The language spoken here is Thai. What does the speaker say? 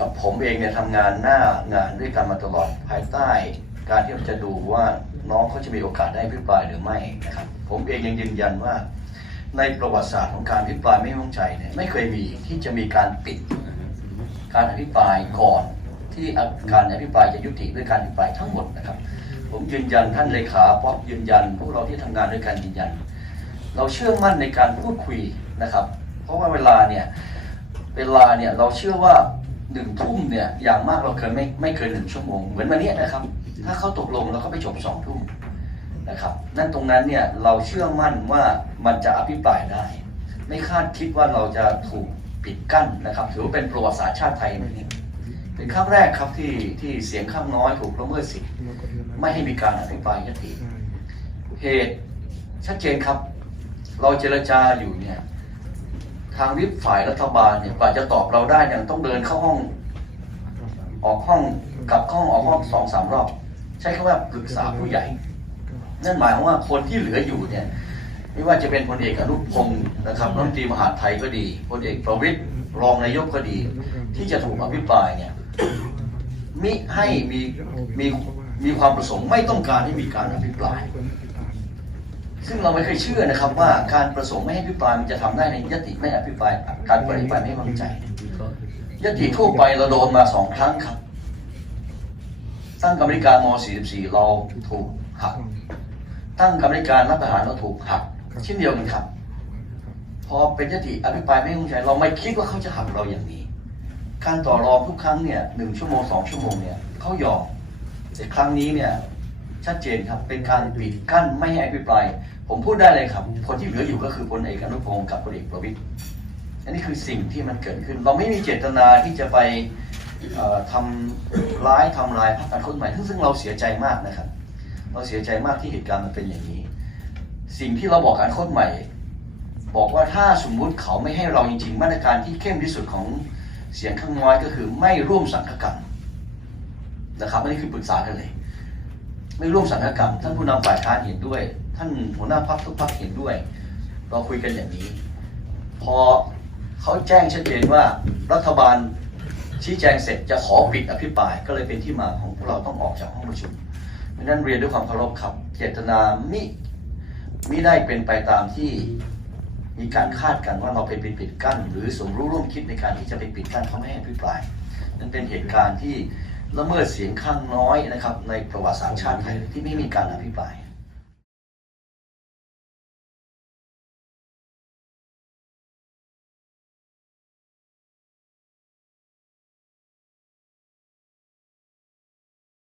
กับผมเองเนี่ยทำงานหน้างานด้วยกันมาตลอดภายใต้ การที่เราจะดูว่าน้องเขาจะมีโอกาสได้อภิปรายหรือไม่นะครับผมเองยังยืนยันว่า ในประวัติศาสตร์ของการอภิปรายไม่ไว้วางใจเนี่ยไม่เคยมีที่จะมีการปิด การอภิปรายก่อนที่การอภิปรายจะยุติด้วยการอภิปรายทั้งหมดนะครับ ผมยืนยันท่านเลขาป๊อปยืนยัน พวกเราที่ทำงานด้วยกันยืนยัน เราเชื่อมั่นในการพูดคุยนะครับ เพราะว่าเวลาเนี่ยเวลาเนี่ยเราเชื่อว่า หนึ่งทุ่มเนี่ยอย่างมากเราเคยไม่ไม่เกินหนึ่งชั่วโมงเหมือนวันนี้นะครับ ถ้าเขาตกลงแล้วเขาไปจบสองทุ่มนะครับนั่นตรงนั้นเนี่ยเราเชื่อมั่นว่ามันจะอภิปรายได้ ไม่คาดคิดว่าเราจะถูกปิดกั้นนะครับถือว่าเป็นประวัติศาสตร์ชาติไทยนะครับเป็นครั้งแรกครับที่ที่เสียงข้างน้อยถูกละเมิดสิทธิ์ไม่ให้มีการอภิปรายยติเหตุชัดเจนครับ เราเจรจาอยู่เนี่ยางวิปฝ่ายรัฐบาลเนี่ยกว่าจะตอบเราได้เนี่ยต้องเดินเข้าห้อง ออกห้องกลับห้องออกห้องสองสามรอบ ใช้คำว่าปรึกษาผู้ใหญ่ นั่นหมายความว่าคนที่เหลืออยู่เนี่ยไม่ว่าจะเป็นพลเอกอนุพงศ์นะครับรัฐมนตรีมหาดไทยก็ดีพลเอกประวิตยรองนายกก็ดี ที่จะถูกอภิปรายเนี่ยมิให้มีมีมีความประสงค์ไม่ต้องการให้มีการอภิปราย ซึ่งเราไม่เคยเชื่อนะครับว่าการประสงค์ไม่ให้อภิปรายมันจะทำได้ในยติไม่อภิปรายการปฏิบัติไม่วางใจยติทั่วไปเราโดนมาสองครั้งครับ ตั้งกรรมการม 44 เราถูกหัก ตั้งกรรมการรับประหารเราถูกหักเช่นเดียวกันครับ พอเป็นยติอภิปรายไม่วางใจ เราไม่คิดว่าเขาจะหักเราอย่างนี้ การต่อรองทุกครั้งเนี่ยหนึ่งชั่วโมงสองชั่วโมงเนี่ยเขายอมแต่ครั้งนี้เนี่ย ชัดเจนครับ เป็นการปิดกั้นไม่ให้อภิปราย ผมพูดได้เลยครับ คนที่เหลืออยู่ก็คือพลเอกอนุพงศ์กับพลเอกประวิตยอันนี้คือสิ่งที่มันเกิดขึ้น เราไม่มีเจตนาที่จะไปทำร้ายทำลายพรรคการคนใหม่ซึ่งซึ่งเราเสียใจมากนะครับ เราเสียใจมากที่เหตุการณ์มันเป็นอย่างนี้ สิ่งที่เราบอกการคนใหม่ บอกว่าถ้าสมมุติเขาไม่ให้เราจริงๆ มาตรการที่เข้มที่สุดของเสียงข้างน้อยก็คือไม่ร่วมสังฆกรรมนะครับอันนี้คือปรึกษากันเลย ไม่ร่วมสังฆกรรมท่านผู้นำฝ่ายค้านเห็นด้วย ท่านหัวหน้าพรรคทุกพรรคเห็นด้วย เราคุยกันอย่างนี้ พอเขาแจ้งชัดเจนว่ารัฐบาลชี้แจงเสร็จจะขอปิดอภิปรายก็เลยเป็นที่มาของพวกเราต้องออกจากห้องประชุมเพราะฉะนั้นเรียนด้วยความเคารพครับเจตนามิมิได้เป็นไปตามที่มีการคาดกันว่าเราไปปิดกั้น หรือสมรู้ร่วมคิดในการที่จะไปปิดกั้นเขาไม่ให้อภิปรายนั่นเป็นเหตุการณ์ที่ ละเมิดเสียงข้างน้อยนะครับในประวัติศาสตร์ชาติไทยที่ไม่มีการอภิปราย